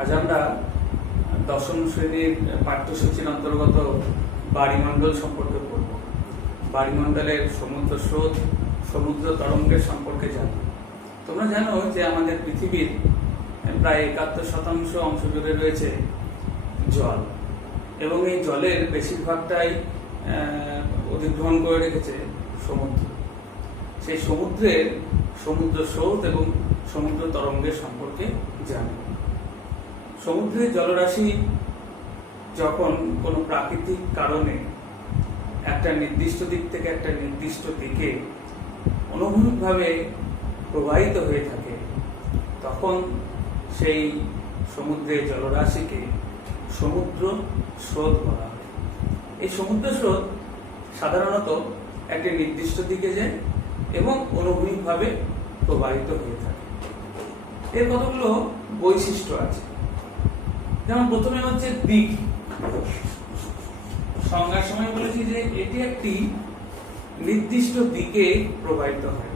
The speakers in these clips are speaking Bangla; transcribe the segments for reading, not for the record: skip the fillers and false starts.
আজ আমরা দশম শ্রেণীর পাঠ্যসূচির অন্তর্গত বায়ুমণ্ডল সম্পর্কে পড়ব। বায়ুমণ্ডলের সমুদ্র স্রোত, সমুদ্র তরঙ্গের সম্পর্কে জানো। তোমরা জানো যে আমাদের পৃথিবীর প্রায় ৭১% অংশ জুড়ে রয়েছে জল, এবং এই জলের বেশিরভাগটাই অধিগ্রহণ করে রেখেছে সমুদ্র। সেই সমুদ্রের সমুদ্র স্রোত এবং সমুদ্র তরঙ্গের সম্পর্কে জানো। সমুদ্রের জলরাশি যখন কোনো প্রাকৃতিক কারণে একটা নির্দিষ্ট দিক থেকে একটা নির্দিষ্ট দিকে অনুভূমিকভাবে প্রবাহিত হয়ে থাকে, তখন সেই সমুদ্রের জলরাশিকে সমুদ্র স্রোত বলা হয়। এই সমুদ্র স্রোত সাধারণত একটি নির্দিষ্ট দিকে যায় এবং অনুভূমিকভাবে প্রবাহিত হয়ে থাকে। এর কতগুলো বৈশিষ্ট্য আছে। যেমন প্রথমে হচ্ছে দিক। সংজ্ঞার সময় বলেছি যে এটি একটি নির্দিষ্ট দিকে প্রবাহিত হয়।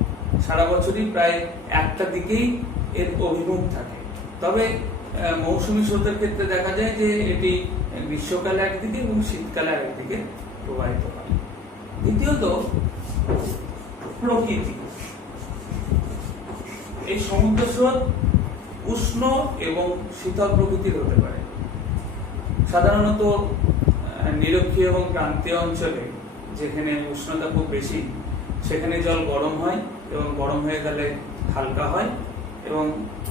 সারা বছরই প্রায় একটা দিকেই এর অভিমুখ থাকে। তবে মৌসুমী স্রোতের ক্ষেত্রে দেখা যায় যে এটি গ্রীষ্মকালে একদিকে এবং শীতকালে আরেকদিকে প্রবাহিত হয়। দ্বিতীয়ত প্রকৃতি। এই সমুদ্র স্রোত উষ্ণ এবং শীতল প্রকৃতির হতে পারে। সাধারণত নিরক্ষীয় এবং ক্রান্তীয় অঞ্চলে, যেখানে উষ্ণতা খুব বেশি, সেখানে জল গরম হয় এবং গরম হয়ে গেলে হালকা হয়, এবং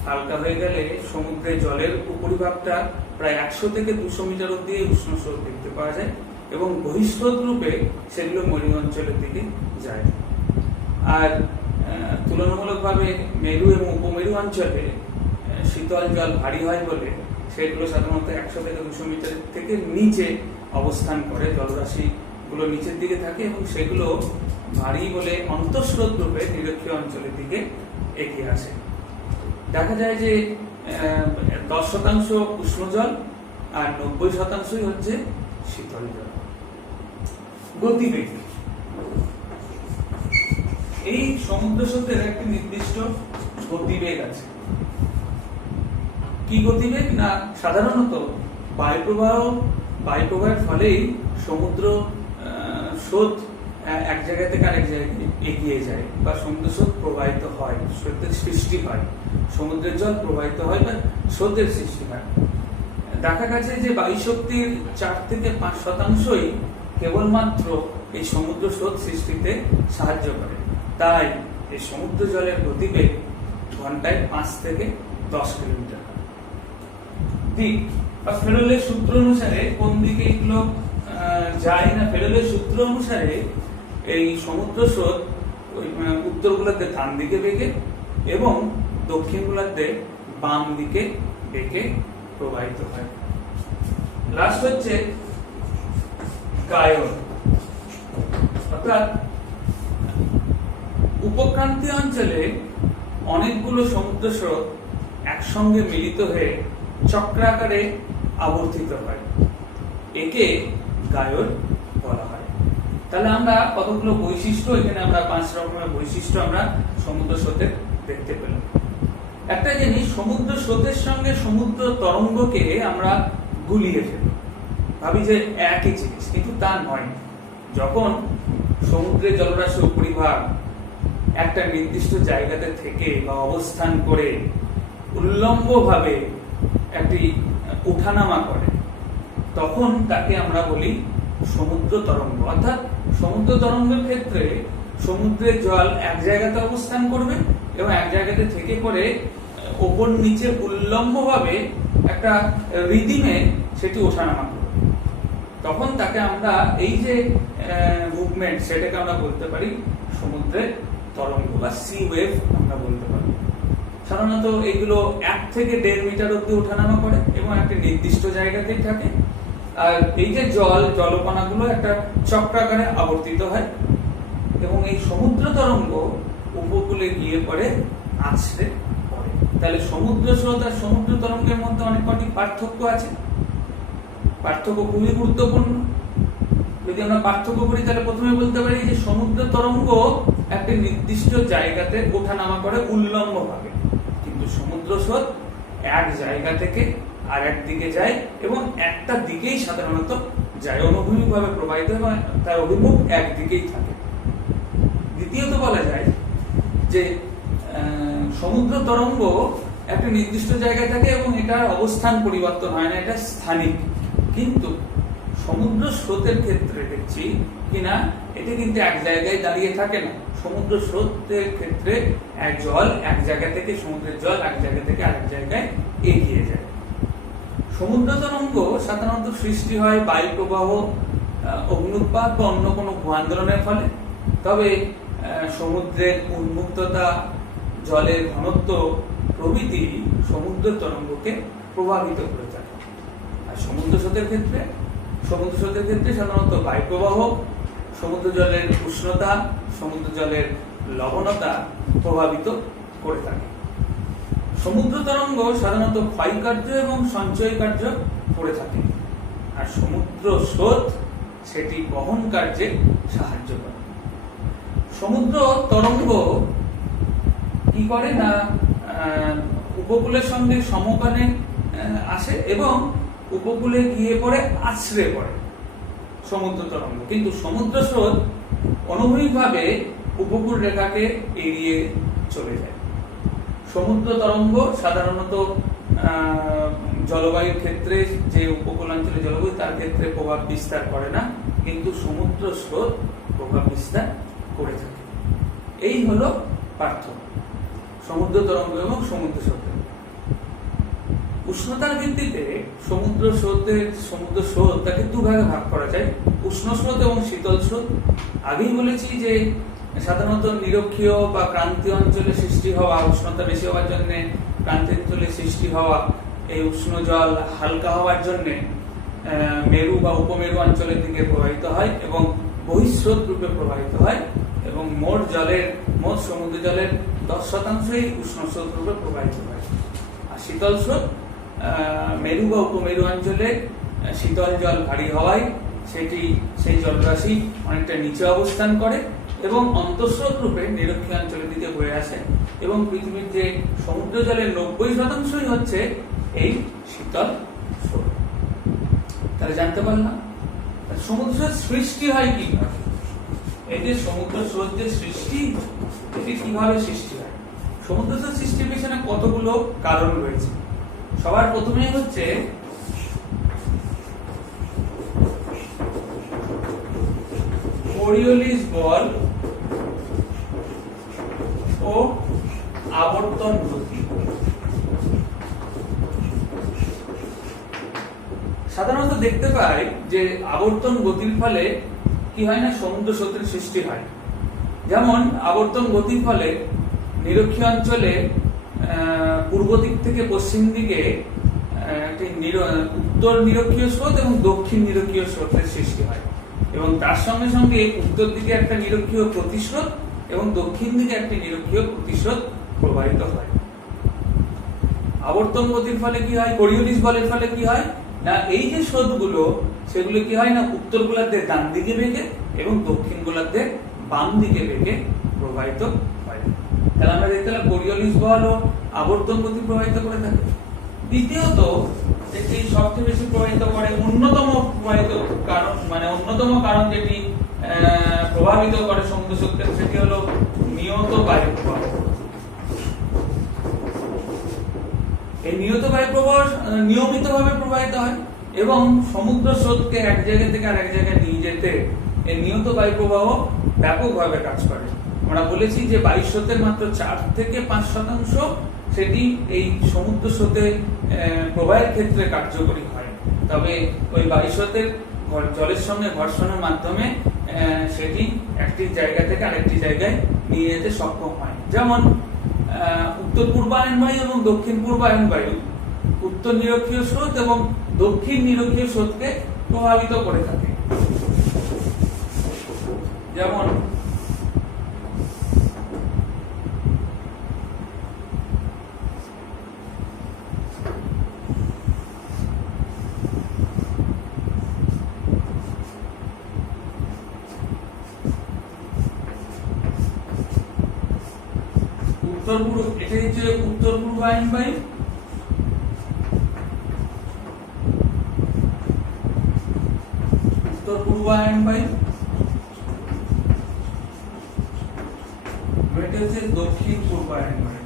হালকা হয়ে গেলে সমুদ্রের জলের উপরিভাগটা প্রায় ১০০ থেকে ২০০ মিটার অব্দি উষ্ণ স্রোত দেখতে পাওয়া যায়, এবং বহিঃস্রোত রূপে সেগুলো মরু অঞ্চলের দিকে যায়। আর তুলনামূলকভাবে মেরু এবং উপমেরু অঞ্চলে শীতল জল ভারী হয় বলে সেগুলো সাধারণত ১০০ থেকে ২০০ মিটার থেকে নিচে অবস্থান করে, জলরাশিগুলো নিচের দিকে থাকে, এবং সেগুলো ভারী বলে অন্তঃস্রোত রূপে নিরক্ষীয় অঞ্চলের দিকে এগিয়ে আসে। দেখা যায় যে ১০% উষ্ণ জল আর ৯০%ই হচ্ছে শীতল জল। গতিবেগ। এই সমুদ্র স্রোতের একটি নির্দিষ্ট গতিবেগ আছে। কি গতিবেগ? না, সাধারণত বায়ুপ্রবাহের ফলেই সমুদ্র স্রোত এক জায়গা থেকে আরেক জায়গায় এগিয়ে যায়, বা সমুদ্র স্রোত প্রবাহিত হয়, স্রোতের সৃষ্টি হয়, সমুদ্রের জল প্রবাহিত হয় বা স্রোতের সৃষ্টি হয়। দেখা গেছে যে বায়ু শক্তির ৪ থেকে ৫% কেবলমাত্র এই সমুদ্র স্রোত সৃষ্টিতে সাহায্য করে। তাই এই সমুদ্র জলের গতিবেগ ঘন্টায় ৫ থেকে ১০ কিলোমিটার। দিক বা ফেরেলের সূত্র অনুসারে কোন দিকে এগুলো যায় না, ফেরেলের সূত্র অনুসারে এই সমুদ্র স্রোত উত্তর গোলার্ধে ডান দিকে বেঁকে এবং দক্ষিণ গোলার্ধে বাম দিকে বেঁকে প্রবাহিত হয়। লাস্ট হচ্ছে গায়ন, অর্থাৎ উপক্রান্তীয় অঞ্চলে অনেকগুলো সমুদ্র স্রোত একসঙ্গে মিলিত হয়ে চক্রাকারে আবর্তিত হয়, একে গায়ন বলা হয়। তাহলে আমরা কতগুলো বৈশিষ্ট্য, এখানে আমরা ৫ রকমের বৈশিষ্ট্য আমরা সমুদ্র স্রোতের দেখতে পেলাম। একটা জিনিস, সমুদ্র স্রোতের সঙ্গে সমুদ্র তরঙ্গকে আমরা গুলিয়ে ফেলি, ভাবি যে একই জিনিস, কিন্তু তা নয়। যখন সমুদ্রের জলরাশি উপরিভাগ একটা নির্দিষ্ট জায়গাতে থেকে বা অবস্থান করে উল্লম্বভাবে একটি ওঠানামা করে, তখন তাকে আমরা বলি সমুদ্র তরঙ্গ। অর্থাৎ সমুদ্র তরঙ্গের ক্ষেত্রে সমুদ্রের জল এক জায়গাতে অবস্থান করবে এবং এক জায়গাতে থেকে করে ওপর নিচে উল্লম্বভাবে একটা রিদিমে সেটি ওঠানামা করবে। তখন তাকে আমরা এই যে মুভমেন্ট, সেটাকে আমরা বলতে পারি সমুদ্রের তরঙ্গ বা সি ওয়েভ আমরা বলতে পারি। সাধারণত এগুলো ১ থেকে ১.৫ মিটার অব্দি ওঠানামা করে এবং একটা নির্দিষ্ট জায়গাতেই থাকে। আর এই যে জলকণাগুলো একটা চক্রাকারে আবর্তিত হয়, এবং এই সমুদ্র তরঙ্গ উপকূলে গিয়ে পড়ে আছড়ে পড়ে। তাহলে সমুদ্র স্রোত আর সমুদ্র তরঙ্গের মধ্যে অনেক কটি পার্থক্য আছে। পার্থক্য খুবই গুরুত্বপূর্ণ। যদি আমরা পার্থক্য করি, তাহলে প্রথমে বলতে পারি যে সমুদ্র তরঙ্গ একটা নির্দিষ্ট জায়গাতে ওঠানামা করে উল্লম্বভাবে, কিন্তু সমুদ্র স্রোত এক জায়গা থেকে আর এক দিকে যায় এবং একটা দিকেই সাধারণত যায়, অনুভূমিকভাবে প্রবাহিত হয়, তার অভিমুখ একদিকেই থাকে। দ্বিতীয়ত বলা যায় যে সমুদ্র তরঙ্গ একটা নির্দিষ্ট জায়গায় থাকে এবং এটার অবস্থান পরিবর্তন হয় না, এটা স্থানিক। কিন্তু সমুদ্র স্রোতের ক্ষেত্রে দেখছি কিনা এটা কিন্তু এক জায়গায় দাঁড়িয়ে থাকে না। সমুদ্র স্রোতের ক্ষেত্রে জল এক জায়গা থেকে, সমুদ্রের জল এক জায়গা থেকে আরেক জায়গায় এগিয়ে যায়। সমুদ্র তরঙ্গ সাধারণত সৃষ্টি হয় বায়ু প্রবাহ, অগ্নুৎপাত বা অন্য কোনো ভূ আন্দোলনের ফলে। তবে সমুদ্রের উন্মুক্ততা, জলের ঘনত্ব প্রভৃতি সমুদ্র তরঙ্গকে প্রভাবিত করে থাকে। আর সমুদ্র স্রোতের ক্ষেত্রে সাধারণত বায়ু প্রবাহ, সমুদ্র জলের উষ্ণতা, সমুদ্র জলের লবণতা প্রভাবিত করে থাকে। সমুদ্র তরঙ্গ সাধারণত ক্ষয় কার্য এবং সঞ্চয় কার্য করে থাকে, আর সমুদ্র স্রোত সেটি বহন কার্যে সাহায্য করে। সমুদ্র তরঙ্গ কি করে না উপকূলের সঙ্গে সমকানে আসে এবং উপকূলে গিয়ে পড়ে আছড়ে পড়ে সমুদ্র তরঙ্গ। কিন্তু সমুদ্র স্রোত অনুভূমিকভাবে উপকূল রেখাকে এড়িয়ে চলে যায়। সমুদ্র তরঙ্গ সাধারণত জলবায়ুর ক্ষেত্রে, যে উপকূলাঞ্চলে জলবায়ু তার ক্ষেত্রে প্রভাব বিস্তার করে না, কিন্তু সমুদ্র স্রোত প্রভাব বিস্তার করে থাকে। এই হলো পার্থক্য সমুদ্র তরঙ্গ এবং সমুদ্র স্রোতের। উষ্ণতার ভিত্তিতে সমুদ্র স্রোতটাকে দুভাগে ভাগ করা যায়, উষ্ণ স্রোত এবং শীতল স্রোত। আগেই বলেছি যে সাধারণত নিরক্ষীয় বা ক্রান্তীয় অঞ্চলে সৃষ্টি হওয়া, উষ্ণতা বেশি হওয়ার জন্য ক্রান্তীয় অঞ্চলে সৃষ্টি হওয়া এই উষ্ণ জল হালকা হওয়ার জন্য মেরু বা উপমেরু অঞ্চলের দিকে প্রবাহিত হয় এবং বহিঃস্রোত রূপে প্রবাহিত হয়, এবং মোট সমুদ্র জলের 10% উষ্ণ স্রোত রূপে প্রবাহিত হয়। আর শীতল স্রোত মেরু বা উপমেরু অঞ্চলে শীতল জল ভারী হওয়ায় সেই জলরাশি অনেকটা নিচে অবস্থান করে এবং অন্তঃস্রোত রূপে নিরক্ষীয় অঞ্চলের দিকে বয়ে আসে, এবং পৃথিবীর যে সমুদ্র জলের 90% হচ্ছে এই শীতল স্রোত। তাহলে জানতে পারলাম সমুদ্র স্রোত সৃষ্টি হয় কিভাবে। এই যে সমুদ্র স্রোত যে সৃষ্টি, এটি কিভাবে সৃষ্টি হয়? সমুদ্র স্রোত সৃষ্টির পিছনে কতগুলো কারণ রয়েছে। সবার প্রথমেই হচ্ছে কোরিওলিস বল ও আবর্তন গতি। সাধারণত দেখতে পাই যে আবর্তন গতির ফলে কি হয় না, সমুদ্র স্রোতের সৃষ্টি হয়। যেমন আবর্তন গতির ফলে নিরক্ষীয় অঞ্চলে পূর্ব দিক থেকে পশ্চিম দিকে একটি উত্তর নিরক্ষীয় স্রোত এবং দক্ষিণ নিরক্ষীয় স্রোতের সৃষ্টি হয়, এবং তার সঙ্গে সঙ্গে উত্তর দিকে একটা নিরক্ষীয় প্রতিস্রোত এবং দক্ষিণ দিকে একটি নিরক্ষীয় প্রতিস্রোত প্রবাহিত হয়। আবর্তন গতির ফলে কি হয়, কোরিওলিস বলের ফলে কি হয় না, এই যে স্রোতগুলো সেগুলো কি হয় না, উত্তর গোলার্ধের ডান দিকে বেগে এবং দক্ষিণ গোলার্ধের বাম দিকে বেগে প্রবাহিত হয়। তাহলে আমরা দেখতে পেলাম কোরিওলিস বল ও আবর্তন গতি প্রবাহিত করে থাকে। দ্বিতীয়ত যেটি সবচেয়ে বেশি প্রভাবিত করে, অন্যতম কারণ যেটি প্রভাবিত করে সমুদ্র স্রোতকে, সেটি হলো নিয়ত বায়ু প্রবাহ। এই নিয়ত বায়ু প্রবাহ নিয়মিতভাবে প্রবাহিত হয় এবং সমুদ্র স্রোতকে এক জায়গা থেকে আরেক জায়গায় নিয়ে যেতে এই নিয়ত বায়ু প্রবাহ ব্যাপকভাবে কাজ করে। আমরা বলেছি যে বায়ু স্রোতের মাত্র 4 থেকে 5% সেটি এই সমুদ্র স্রোতে প্রবাহের ক্ষেত্রে কার্যকরী হয়। তবে ওই বায়ু স্রোতের জলের সঙ্গে ঘর্ষণের মাধ্যমে সেটি একটি জায়গা থেকে আরেকটি জায়গায় নিয়ে যেতে সক্ষম হয়। যেমন উত্তর পূর্বায়ন বায়ু এবং দক্ষিণ পূর্বায়ন বায়ু উত্তর নিরক্ষীয় স্রোত এবং দক্ষিণ নিরক্ষীয় স্রোতকে প্রভাবিত করে থাকে। যেমন উত্তর পূর্বায়ন বায়ু উত্তর পূর্বায়ন বায়ু, এটা হচ্ছে দক্ষিণ পূর্বায়ন বায়ু।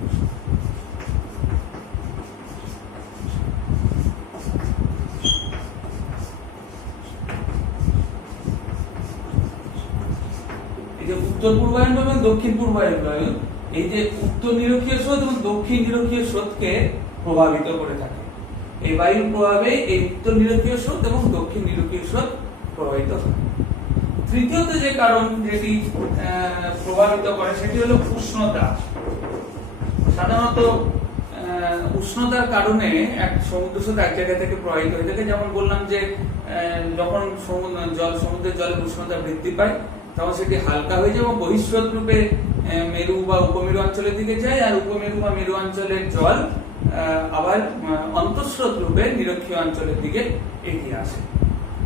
উত্তর পূর্বায়ন বায়ু এবং দক্ষিণ পূর্বায়ন বায়ু, এই যে উত্তর নিরক্ষীয় স্রোত এবং দক্ষিণ নিরক্ষীয় স্রোতকে প্রভাবিত করে থাকে। এই বায়ুর প্রভাবে এই উত্তর নিরক্ষীয় স্রোত এবং দক্ষিণ নিরক্ষীয় স্রোত প্রভাবিত হয়। তৃতীয়ত যে কারণ যেটি প্রভাবিত করে সেটি হলো উষ্ণতা। সাধারণত উষ্ণতার কারণে এক সমুদ্র স্রোত এক জায়গা থেকে প্রবাহিত হয়ে থাকে। যেমন বললাম যে যখন সমুদ্রের জলের উষ্ণতা বৃদ্ধি পায় তখন সেটি হালকা হয়ে যায় এবং বহিঃস্রোত রূপে মেরু বা উপমেরু অঞ্চলের দিকে যায়, আর উপমেরু বা মেরু অঞ্চলের জল আবার অন্তঃস্রোত রূপে নিরক্ষীয় অঞ্চলের দিকে এগিয়ে আসে।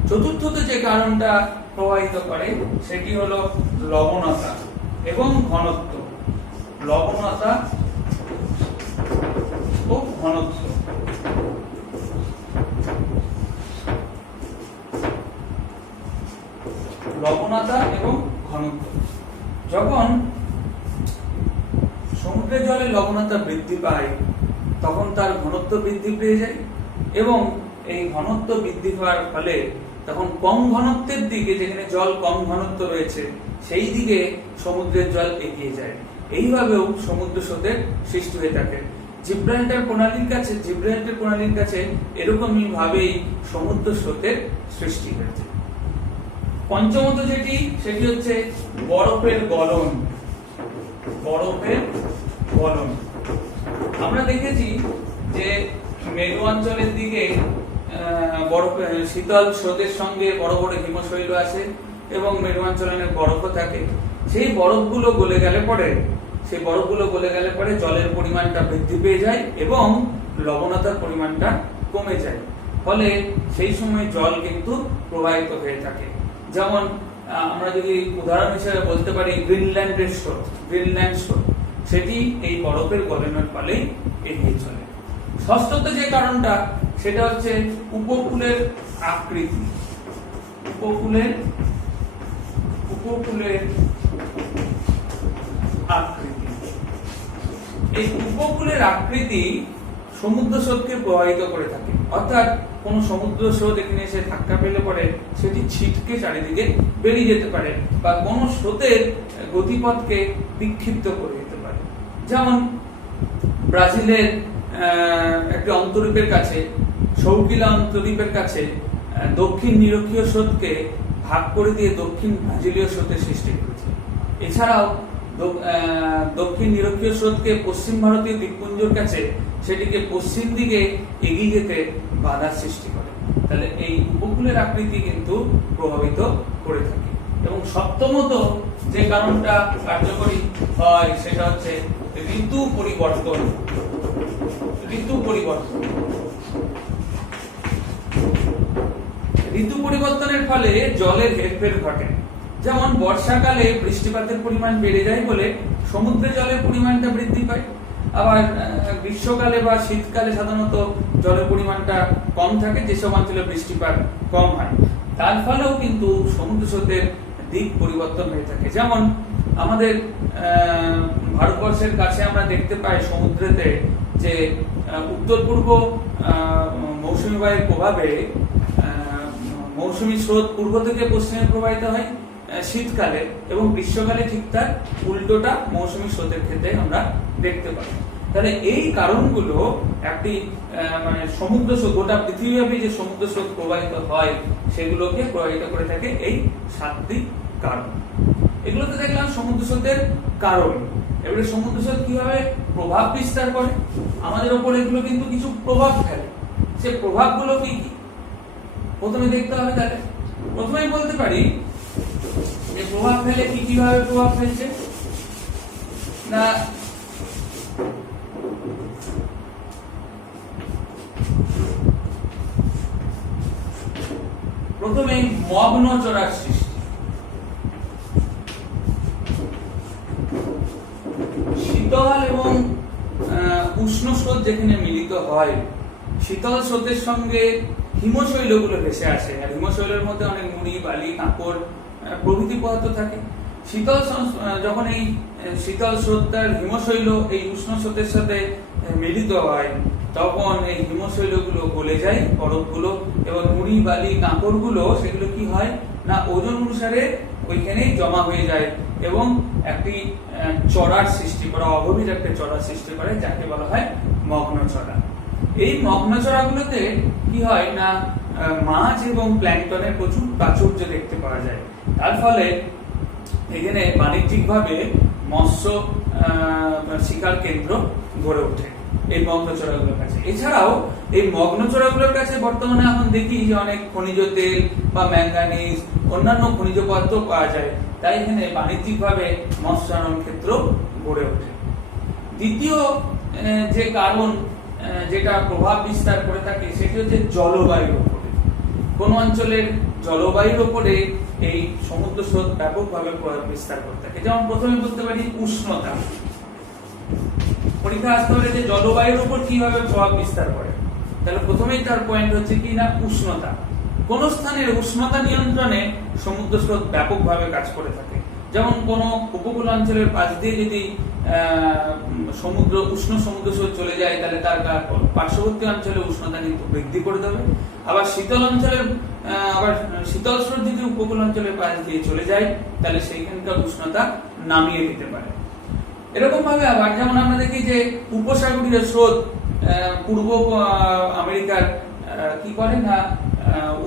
চতুর্থত যে কারণটা প্রভাবিত করে সেটি হলো লবণতা এবং ঘনত্ব। লবণতা ও ঘনত্ব। লবণতা এবং ঘনত্ব। যখন সমুদ্রের জলে লবণতা বৃদ্ধি পায় তখন তার ঘনত্ব বৃদ্ধি পেয়ে যায় এবং এই ঘনত্ব বৃদ্ধি হওয়ার ফলে তখন কম ঘনত্বের দিকে, যেখানে জল কম ঘনত্ব রয়েছে সেই দিকে সমুদ্রের জল এগিয়ে যায়। এইভাবেও সমুদ্র স্রোতের সৃষ্টি হয়ে থাকে। জিব্রাল্টার প্রণালীর কাছে এরকমই ভাবেই সমুদ্র স্রোতের সৃষ্টি হয়েছে। পঞ্চমত সেটি হচ্ছে বরফের গলন। বরফের গলন আমরা দেখেছি যে মেরু অঞ্চলের দিকে শীতল স্রোতের সঙ্গে বড় বড় হিমশৈল আছে এবং মেরু অঞ্চলে অনেক বরফও থাকে। সেই বরফগুলো গলে গেলে পরে জলের পরিমাণটা বৃদ্ধি পেয়ে যায় এবং লবণতার পরিমাণটা কমে যায়। ফলে সেই সময় জল কিন্তু প্রবাহিত হয়ে থাকে। যেমন আমরা যদি উদাহরণ হিসেবে বলতে পারি গ্রিনল্যান্ড স্রোত, সেটি এই বরফের গলনের ফলে এগিয়ে চলে। ষষ্ঠত যে কারণটা সেটা হচ্ছে উপকূলের আকৃতি। উপকূলের আকৃতি। এই উপকূলের আকৃতি সমুদ্র স্রোতকে প্রভাবিত করে থাকে। অর্থাৎ কোন সমুদ্র স্রোত এখানে এসে ধাক্কা পেলে পরে সেটি ছিটকে চারিদিকে বেরিয়ে যেতে পারে বা কোন স্রোতের গতিপথকে বিক্ষিপ্ত করে দিতে পারে। যেমন ব্রাজিলের একটি অন্তরীপের কাছে, শৌকিলা অন্তরীপের কাছে দক্ষিণ নিরক্ষীয় স্রোতকে ভাগ করে দিয়ে দক্ষিণ ব্রাজিলীয় স্রোতের সৃষ্টি করেছে। এছাড়াও দক্ষিণ নিরক্ষীয় স্রোতকে পশ্চিম ভারতীয় দ্বীপপুঞ্জের কাছে সেটিকে পশ্চিম দিকে এগিয়ে যেতে বাধার সৃষ্টি করে। তাহলে এই উপকূলের আকৃতি কিন্তু প্রভাবিত করে থাকে। এবং সপ্তমত যে কারণটা কার্যকরী হয় সেটা হচ্ছে ঋতু পরিবর্তন। ঋতু পরিবর্তনের ফলে জলের হেরফের ঘটে। যেমন বর্ষাকালে বৃষ্টিপাতের পরিমাণ বেড়ে যায় বলে সমুদ্রের জলের পরিমাণটা বৃদ্ধি পায়, আবার গ্রীষ্মকালে বা শীতকালে সাধারণত জলের পরিমাণটা কম থাকে, যেসব অঞ্চলে বৃষ্টিপাত কম হয়। তার ফলেও কিন্তু সমুদ্র স্রোতের দিক পরিবর্তন হয়ে থাকে। যেমন আমাদের ভারতবর্ষের কাছে আমরা দেখতে পাই সমুদ্রেতে যে উত্তর পূর্ব মৌসুমী বায়ুর প্রভাবে মৌসুমী স্রোত পূর্ব থেকে পশ্চিমে প্রবাহিত হয় শীতকালে, এবং গ্রীষ্মকালে ঠিক তার উল্টোটা মৌসুমী স্রোতের ক্ষেত্রে আমরা দেখতে পাই। তাহলে এই কারণগুলো একটি সমুদ্র স্রোত, গোটা পৃথিবীব্যাপী যে সমুদ্র স্রোত প্রবাহিত হয় সেগুলোকে প্রভাবিত করে থাকে এই সাতটি কারণ। এগুলোতে দেখলাম সমুদ্র স্রোতের কারণ। এবারে সমুদ্র স্রোত কিভাবে প্রভাব বিস্তার করে আমাদের উপর, এগুলো কিন্তু কিছু প্রভাব ফেলে। সে প্রভাবগুলো কি কি প্রথমে দেখতে হবে। তাহলে প্রথমেই বলতে পারি যে প্রভাব ফেলে কিভাবে প্রভাব ফেলছে না, প্রথমে মগ্ন চড়ার সৃষ্টি। শীতল এবং উষ্ণ স্রোত যেখানে মিলিত হয়, শীতল স্রোতের সঙ্গে হিমশৈলগুলো ভেসে আসে, আর হিমশৈলের মধ্যে অনেক নুড়ি, বালি, কাঁকড় প্রভৃতি পদার্থ থাকে। যখন এই শীতল স্রোতটার হিমশৈল এই উষ্ণ স্রোতের সাথে মিলিত হয়, তখন এই হিমশৈলগুলো গলে যায়, বরফগুলো, এবং নুড়ি, বালি, কাঁকড়গুলো সেগুলো কি হয় না ওজন অনুসারে ওইখানেই জমা হয়ে যায় এবং একটি চড়ার সৃষ্টি করে, অগভীর একটা চড়ার সৃষ্টি করে, যাকে বলা হয় মগ্ন চড়া। এই মগ্ন চড়াগুলোতে কি হয় না মাছ এবং প্ল্যাঙ্কটনের প্রচুর প্রাচুর্য দেখতে পাওয়া যায়। তার ফলে এখানে বাণিজ্যিকভাবে মৎস্য শিকার কেন্দ্র গড়ে ওঠে এই মগ্নচড়াগুলোর কাছে। এছাড়াও এই মগ্নচড়াগুলোর কাছে বর্তমানে এখন দেখি যে অনেক খনিজ তেল বা ম্যাঙ্গানিজ, অন্যান্য খনিজ পদার্থ পাওয়া যায়, তাই এখানে বাণিজ্যিকভাবে মৎস্যায়ন ক্ষেত্র গড়ে ওঠে। দ্বিতীয় যে কারণ যেটা প্রভাব বিস্তার করে থাকে সেটি হচ্ছে জলবায়ুর উপরে। কোন অঞ্চলের জলবায়ুর উপরে এই সমুদ্র স্রোত ব্যাপকভাবে প্রভাব বিস্তার করে থাকে। যেমন প্রথমে বলতে পারি উষ্ণতা। পরীক্ষা আসতে পারে যে জলবায়ুর উপর কিভাবে প্রভাব বিস্তার করে, তাহলে প্রথমেই তার পয়েন্ট হচ্ছে কি না উষ্ণতা। কোন স্থানের উষ্ণতা নিয়ন্ত্রণে সমুদ্র স্রোত ব্যাপকভাবে কাজ করে থাকে। যেমন কোন উপকূল অঞ্চলের পাশ দিয়ে যদি উষ্ণ সমুদ্র স্রোত চলে যায়, তাহলে তার পার্শ্ববর্তী অঞ্চলে উষ্ণতা কিন্তু বৃদ্ধি করে দেবে। আবার শীতল স্রোত যদি উপকূল অঞ্চলের পাশ দিয়ে চলে যায়, তাহলে সেইখানকার উষ্ণতা নামিয়ে দিতে পারে। এরকম ভাবে আবার যেমন আমরা দেখি যে উপসাগরীয় স্রোত পূর্ব আমেরিকার কি করে না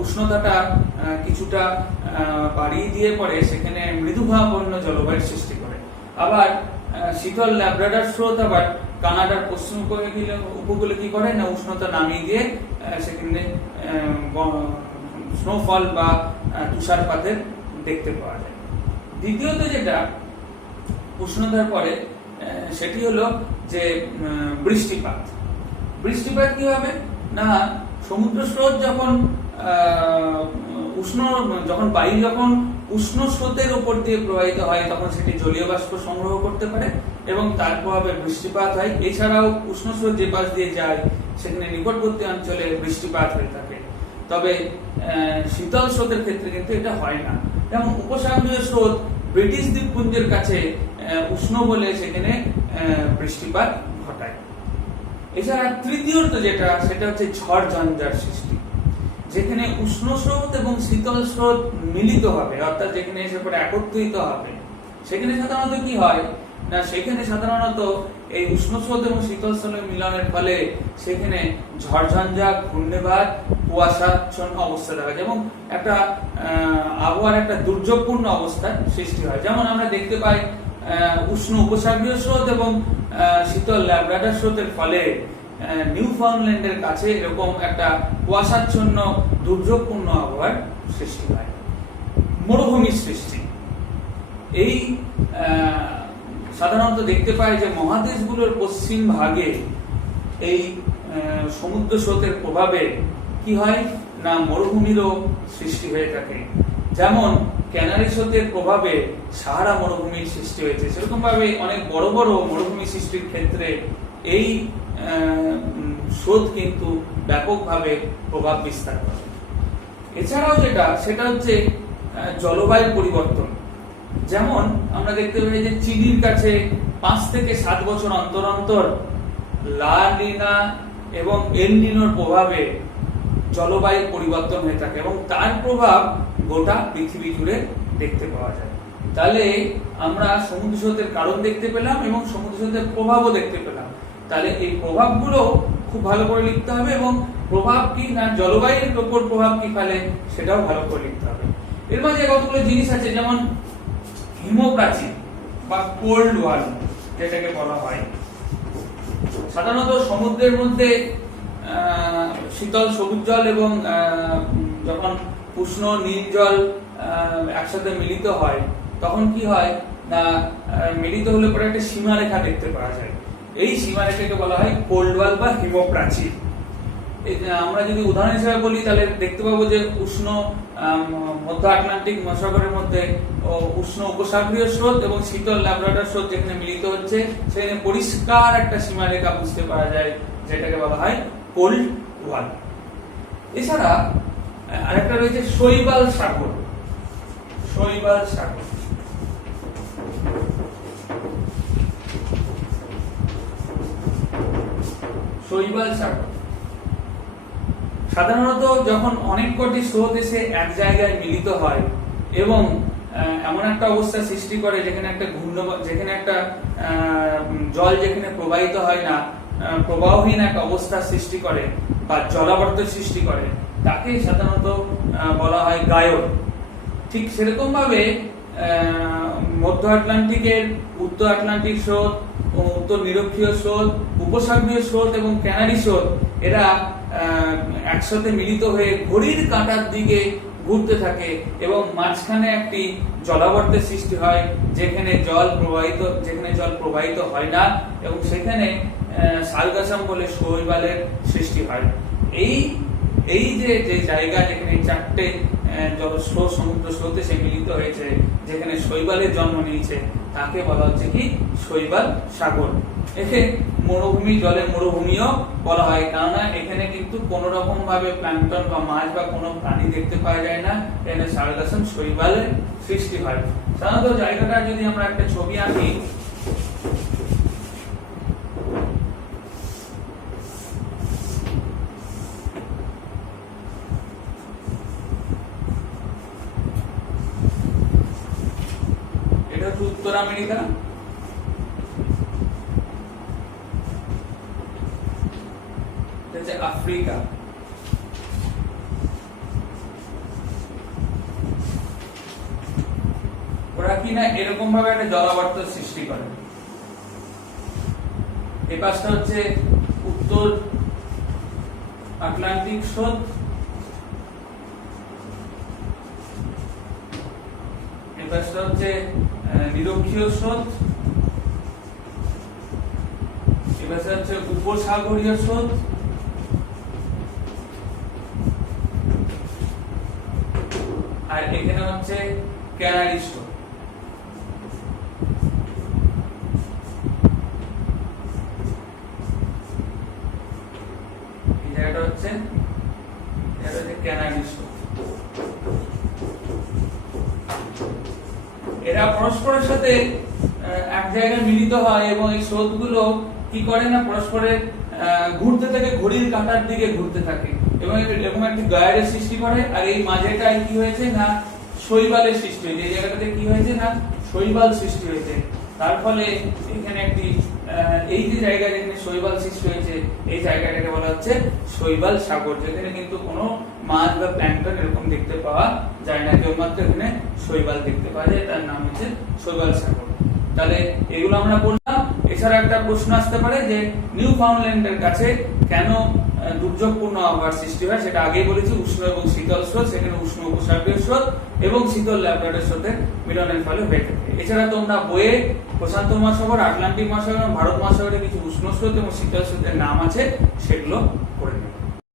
উষ্ণতাটা কিছুটা বাড়িয়ে দিয়ে পরে সেখানে মৃদুভাবাপন্ন জলবায়ুর সৃষ্টি করে। আবার শীতল ল্যাব্রাডর স্রোত আবার কানাডার পশ্চিম উপকূলে কি করে না উষ্ণতা নামিয়ে দিয়ে সেখানে স্নোফল বা তুষারপাতের দেখতে পাওয়া যায়। দ্বিতীয়ত যেটা উষ্ণতার পরে সেটি হলো যে বৃষ্টিপাত। বৃষ্টিপাত কি হবে না সমুদ্র স্রোত যখন বায়ু যখন উষ্ণ স্রোতের উপর দিয়ে প্রবাহিত হয়, তখন সেটি জলীয় বাষ্প সংগ্রহ করতে পারে এবং তার প্রভাবে বৃষ্টিপাত হয়। এছাড়াও উষ্ণ স্রোত যে পাশ দিয়ে যায় সেখানে নিকটবর্তী অঞ্চলে বৃষ্টিপাত হয়ে থাকে। তবে শীতল স্রোতের ক্ষেত্রে কিন্তু এটা হয় না। যেমন উপসাগরীয় স্রোত ব্রিটিশ দ্বীপপুঞ্জের কাছে উষ্ণ বলে সেখানে বৃষ্টিপাত ঘটায়। এছাড়া তৃতীয়ত যেটা সেটা হচ্ছে ঝড় ঝঞ্ঝার সৃষ্টি, যেখানে উষ্ণ স্রোত এবং শীতল স্রোত মিলিত হবে, অর্থাৎ যেখানে এসে পরে একত্রিত হবে, সেখানে সাধারণত কি হয় না সেখানে সাধারণত এই উষ্ণ স্রোত এবং শীতল স্রোতের মিলনের ফলে সেখানে ঝড় ঝঞ্ঝা, ঘূর্ণিঝড়, কুয়াশাচ্ছন্ন অবস্থা দেখা যায় এবং একটা আবহাওয়ার একটা দুর্যোগপূর্ণ অবস্থার সৃষ্টি হয়। যেমন আমরা দেখতে পাই উষ্ণ উপসাগরীয় স্রোত এবং শীতল ল্যাব্রাডর স্রোতের ফলে নিউফাউন্ডল্যান্ডের কাছে এরকম একটা কুয়াশাচ্ছন্ন দুর্যোগপূর্ণ আবহাওয়ার সৃষ্টি হয়। মরুভূমির সৃষ্টি এই সাধারণত দেখতে পাই যে মহাদেশগুলোর পশ্চিম ভাগে এই সমুদ্র স্রোতের প্রভাবে কি হয় না মরুভূমিরও সৃষ্টি হয়ে থাকে। যেমন ক্যানারি স্রোতের প্রভাবে সাহারা মরুভূমির সৃষ্টি হয়েছে, সেরকম ভাবে অনেক বড় বড় মরুভূমি সৃষ্টির ক্ষেত্রে এই স্রোত কিন্তু ব্যাপকভাবে প্রভাব বিস্তার করে। এছাড়াও সেটা হচ্ছে জলবায়ু পরিবর্তন। যেমন আমরা দেখতে পাই যে চিলির কাছে 5 থেকে 7 বছর অন্তর অন্তর লা নিনা এবং এল নিনোর প্রভাবে জলবায়ু পরিবর্তন হয়ে থাকে এবং তার প্রভাব গোটা পৃথিবী জুড়ে দেখতে পাওয়া যায়। তাহলে আমরা সমুদ্র স্রোতের কারণ দেখতে পেলাম এবং সমুদ্র স্রোতের প্রভাবও দেখতে পেলাম। তাহলে এই প্রভাবগুলো খুব ভালো করে লিখতে হবে এবং প্রভাব কি না জলবায়ুর উপর প্রভাব কি ফেলে সেটাও ভালো করে লিখতে হবে। এর মাঝে কতগুলো জিনিস আছে, যেমন হিমপ্রাচীর বা কোল্ড ওয়াল যেটাকে বলা হয়। সাধারণত সমুদ্রের মধ্যে শীতল সবুজ জল এবং যখন উষ্ণ নীল জল একসাথে মিলিত হয়, তখন কি হয় না মিলিত হলে পরে একটা সীমারেখা দেখতে পাওয়া যায়। এই সীমারেখাকে বলা হয় কোল্ড ওয়াল বা হিমপ্রাচীর। আমরা যদি উদাহরণ হিসেবে বলি তাহলে দেখতে পাবো যে উষ্ণ মধ্য আটলান্টিক মহাসাগরের মধ্যে উষ্ণ উপসাগরীয় স্রোত এবং শীতল ল্যাব্রাডর স্রোত যেখানে মিলিত হচ্ছে সেখানে পরিষ্কার একটা সীমারেখা বুঝতে পারা যায়, যেটাকে বলা হয় কোল্ড ওয়াল। এছাড়া আরেকটা রয়েছে শৈবাল সাগর। শৈবাল সাগর শৈবাল সাগর সাধারণত যখন অনেক কটি স্রোত এসে এক জায়গায় মিলিত হয় এবং এমন একটা অবস্থা সৃষ্টি করে যেখানে একটা যেখানে একটা জল যেখানে প্রবাহিত হয় না, প্রবাহহীন একটা অবস্থা সৃষ্টি করে বা জলাবদ্ধ সৃষ্টি করে, তাকে সাধারণত বলা হয় গায়র। ঠিক সেরকম ভাবে মধ্য আটলান্টিকের উত্তর আটলান্টিক স্রোত, উত্তর নিরক্ষীয় স্রোত, উপসাগরীয় স্রোত এবং ক্যানারি স্রোত এরা একসাথে মিলিত হয়ে ঘড়ির কাঁটার দিকে ঘুরতে থাকে এবং মাঝখানে একটি জলাবদ্ধের সৃষ্টি হয় যেখানে জল প্রবাহিত হয় না এবং সেখানে সালগাসাম বলে শৈবালের সৃষ্টি হয়। এই যে জায়গা যেখানে চারটে জলস্রোত সমুদ্র স্রোত এসে মিলিত হয়েছে, যেখানে শৈবালের জন্ম নিয়েছে, তাকে বলা হচ্ছে কি শৈবাল সাগর। একে জলের মরুভূমিও বলা হয়, কেননা এখানে কিন্তু কোন রকম ভাবে প্ল্যাঙ্কটন বা মাছ বা কোনো প্রাণী দেখতে পাওয়া যায় না। এখানে সালগাসাম শৈবালের সৃষ্টি হয়। সাধারণত জায়গাটা যদি আমরা একটা ছবি আঁকি, এটা হচ্ছে উত্তর আমেরিকা, আফ্রিকা, ওরা কিনা এরকম ভাবে একটা জলাবদ্ধ সৃষ্টি করে। এই পাশটা হচ্ছে উত্তর আটলান্টিক স্রোত, এই পাশটা হচ্ছে নিরক্ষীয় স্রোত, এই পাশটা হচ্ছে উপসাগরীয় স্রোত, আর এখানে হচ্ছে ক্যানারি স্রোত। এই জায়গাটা হচ্ছে ক্যানারি স্রোত। এরা পরস্পরের সাথে এক জায়গায় মিলিত হয় এবং এই স্রোতগুলো কি করে না পরস্পরের ঘুরতে থাকে, ঘড়ির কাঁটার দিকে ঘুরতে থাকে এবং এরকম একটি গায়ের সৃষ্টি করে। আর এই মাঝেটায় কি হয়েছে না শৈবালের সৃষ্টি হয়েছে, এই জায়গাটাতে কি হয়েছে না শৈবাল সৃষ্টি হয়েছে। তার ফলে এখানে একটি এই যে জায়গা যেখানে শৈবাল সৃষ্টি হয়েছে, এই জায়গাটাকে বলা হচ্ছে শৈবাল সাগর, যেখানে কিন্তু কোনো মাছ বা প্ল্যাঙ্কটন এরকম দেখতে পাওয়া যায় না, কেবলমাত্র এখানে শৈবাল দেখতে পাওয়া যায়, তার নাম হচ্ছে শৈবাল সাগর। তাহলে এগুলো আমরা বললাম। এছাড়া একটা প্রশ্ন আসতে পারে যে নিউ ফাউন্ডল্যান্ডের কাছে কেন দুর্যোগপূর্ণ আবহাওয়ার সৃষ্টি হয়, সেটা আগেই বলেছি, উষ্ণ এবং শীতল স্রোত, সেখানে উষ্ণ উপসাগরীয় স্রোত এবং শীতল ল্যাব্রাডর স্রোতের মিলনের ফলে হয়ে থাকে। এছাড়া তোমরা বইয়ে প্রশান্ত মহাসাগর, আটলান্টিক মহাসাগর এবং ভারত মহাসাগরে কিছু উষ্ণ স্রোত এবং শীতল স্রোতের নাম আছে, সেগুলো পড়ে নেবে।